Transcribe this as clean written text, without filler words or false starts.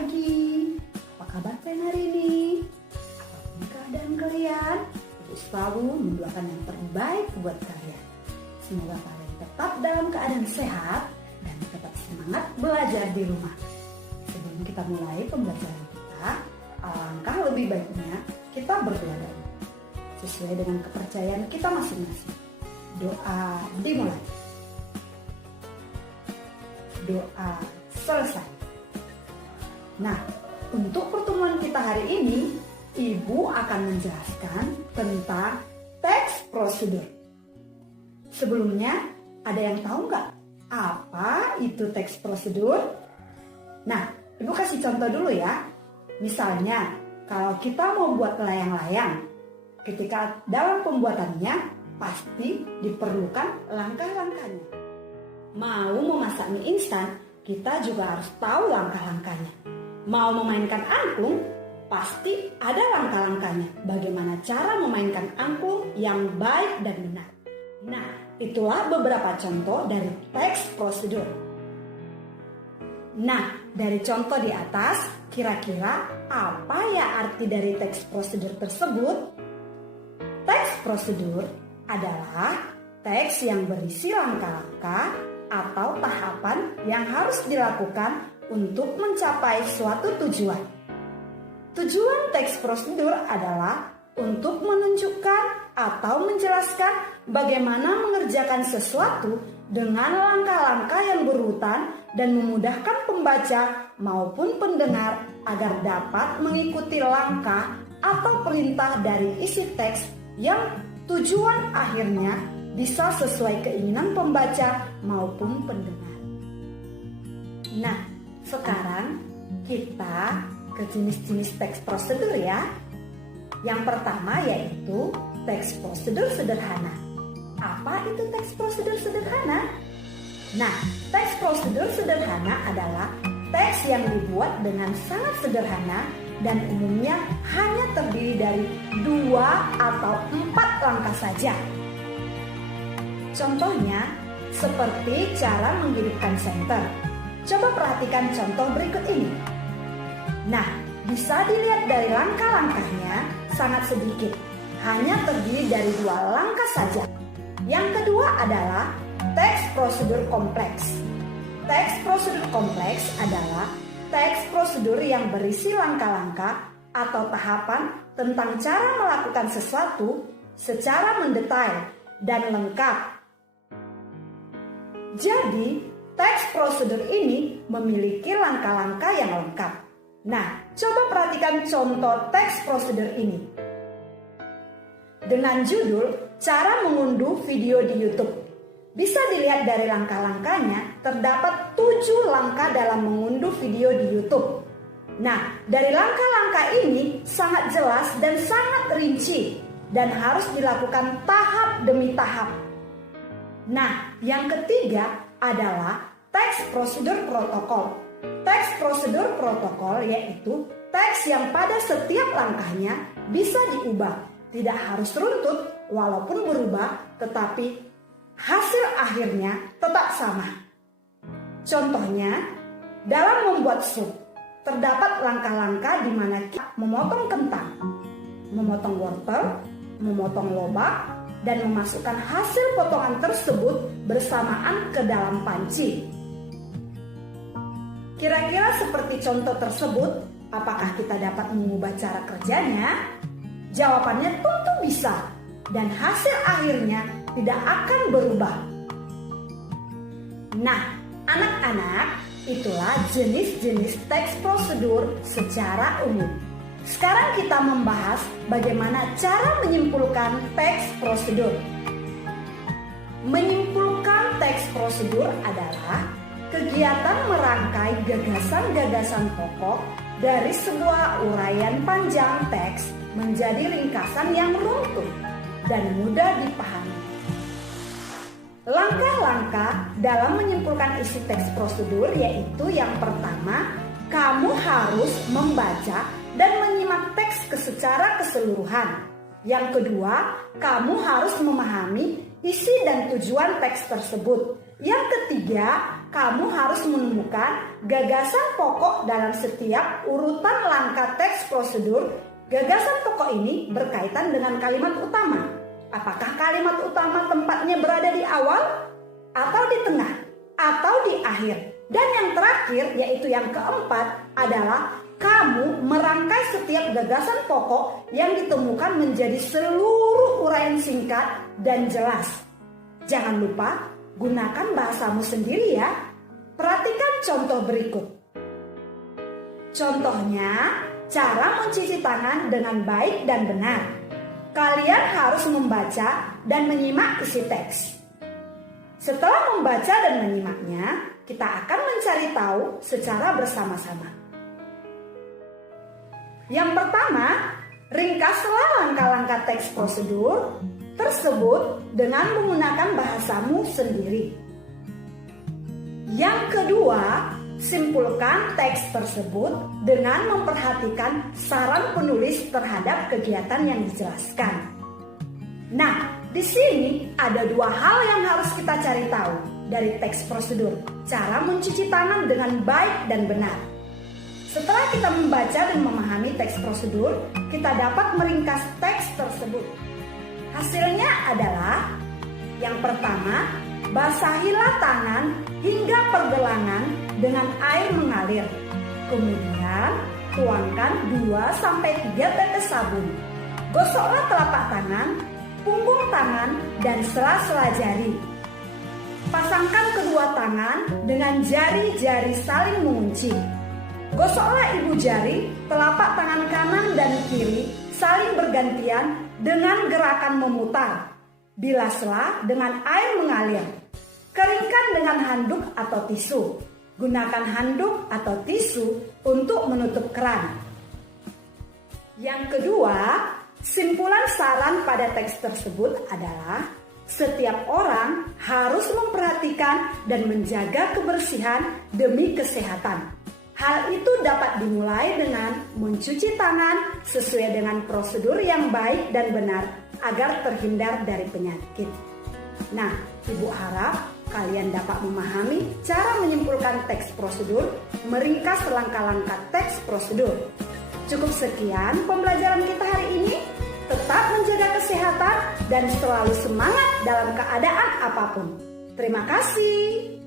pagi. Apa kabar kalian hari ini? Apapun keadaan kalian, Ibu selalu mendoakan yang terbaik buat kalian. Semoga kalian tetap dalam keadaan sehat dan tetap semangat belajar di rumah. Sebelum kita mulai pembelajaran kita, alangkah lebih baiknya kita berdoa dulu, sesuai dengan kepercayaan kita masing-masing. Doa dimulai. Doa selesai. Nah, untuk pertemuan kita hari ini, Ibu akan menjelaskan tentang teks prosedur. Sebelumnya, ada yang tahu nggak apa itu teks prosedur? Nah, Ibu kasih contoh dulu ya. Misalnya, kalau kita mau buat layang-layang, ketika dalam pembuatannya pasti diperlukan langkah-langkahnya. Mau memasak mie instan, kita juga harus tahu langkah-langkahnya. Mau memainkan angklung, pasti ada langkah-langkahnya. Bagaimana cara memainkan angklung yang baik dan benar. Nah, itulah beberapa contoh dari teks prosedur. Nah, dari contoh di atas, kira-kira apa ya arti dari teks prosedur tersebut? Teks prosedur adalah teks yang berisi langkah-langkah atau tahapan yang harus dilakukan untuk mencapai suatu tujuan. Tujuan teks prosedur adalah untuk menunjukkan atau menjelaskan bagaimana mengerjakan sesuatu dengan langkah-langkah yang berurutan dan memudahkan pembaca maupun pendengar agar dapat mengikuti langkah atau perintah dari isi teks yang tujuan akhirnya bisa sesuai keinginan pembaca maupun pendengar. Nah, sekarang kita ke jenis-jenis teks prosedur ya. Yang pertama yaitu teks prosedur sederhana. Apa itu teks prosedur sederhana? Nah, teks prosedur sederhana adalah teks yang dibuat dengan sangat sederhana dan umumnya hanya terdiri dari 2 atau 4 langkah saja. Contohnya, seperti cara menghidupkan senter. Coba perhatikan contoh berikut ini. Nah, bisa dilihat dari langkah-langkahnya sangat sedikit, hanya terdiri dari 2 langkah saja. Yang kedua adalah teks prosedur kompleks. Teks prosedur kompleks adalah teks prosedur yang berisi langkah-langkah atau tahapan tentang cara melakukan sesuatu secara mendetail dan lengkap. Jadi, teks prosedur ini memiliki langkah-langkah yang lengkap. Nah, coba perhatikan contoh teks prosedur ini. Dengan judul, cara mengunduh video di YouTube. Bisa dilihat dari langkah-langkahnya, terdapat 7 langkah dalam mengunduh video di YouTube. Nah, dari langkah-langkah ini sangat jelas dan sangat rinci dan harus dilakukan tahap demi tahap. Nah, yang ketiga adalah teks prosedur protokol. Teks prosedur protokol yaitu teks yang pada setiap langkahnya bisa diubah. Tidak harus runtut walaupun berubah, tetapi hasil akhirnya tetap sama. Contohnya, dalam membuat sup, terdapat langkah-langkah di mana kita memotong kentang, memotong wortel, memotong lobak, dan memasukkan hasil potongan tersebut bersamaan ke dalam panci. Kira-kira seperti contoh tersebut, apakah kita dapat mengubah cara kerjanya? Jawabannya tentu bisa, dan hasil akhirnya tidak akan berubah. Nah, anak-anak, itulah jenis-jenis teks prosedur secara umum. Sekarang kita membahas bagaimana cara menyimpulkan teks prosedur. Menyimpulkan teks prosedur adalah kegiatan merangkai gagasan-gagasan pokok dari sebuah uraian panjang teks menjadi ringkasan yang runtut dan mudah dipahami. Langkah-langkah dalam menyimpulkan isi teks prosedur yaitu yang pertama, kamu harus membaca dan menyimak teks secara keseluruhan. Yang kedua, kamu harus memahami isi dan tujuan teks tersebut. Yang ketiga, kamu harus menemukan gagasan pokok dalam setiap urutan langkah teks prosedur. Gagasan pokok ini berkaitan dengan kalimat utama. Apakah kalimat utama tempatnya berada di awal, atau di tengah, atau di akhir? Dan yang terakhir, yaitu yang keempat, adalah kamu merangkai setiap gagasan pokok yang ditemukan menjadi seluruh uraian singkat dan jelas. Jangan lupa, gunakan bahasamu sendiri ya. Perhatikan contoh berikut. Contohnya, cara mencuci tangan dengan baik dan benar. Kalian harus membaca dan menyimak isi teks. Setelah membaca dan menyimaknya, kita akan mencari tahu secara bersama-sama. Yang pertama, ringkaslah langkah-langkah teks prosedur tersebut dengan menggunakan bahasamu sendiri. Yang kedua, simpulkan teks tersebut dengan memperhatikan saran penulis terhadap kegiatan yang dijelaskan. Nah, di sini ada dua hal yang harus kita cari tahu dari teks prosedur. Cara mencuci tangan dengan baik dan benar. Setelah kita membaca dan memahami teks prosedur, kita dapat meringkas teks tersebut. Hasilnya adalah yang pertama, basahilah tangan hingga pergelangan dengan air mengalir. Kemudian, tuangkan 2-3 tetes sabun. Gosoklah telapak tangan, punggung tangan, dan sela-sela jari. Pasangkan kedua tangan dengan jari-jari saling mengunci. Gosoklah ibu jari, telapak tangan kanan dan kiri saling bergantian dengan gerakan memutar. Bilaslah dengan air mengalir. Keringkan dengan handuk atau tisu. Gunakan handuk atau tisu untuk menutup keran. Yang kedua, simpulan saran pada teks tersebut adalah setiap orang harus memperhatikan dan menjaga kebersihan demi kesehatan. Hal itu dapat dimulai dengan mencuci tangan sesuai dengan prosedur yang baik dan benar agar terhindar dari penyakit. Nah, Ibu harap kalian dapat memahami cara menyimpulkan teks prosedur, meringkas langkah-langkah teks prosedur. Cukup sekian pembelajaran kita hari ini. Tetap menjaga kesehatan dan selalu semangat dalam keadaan apapun. Terima kasih.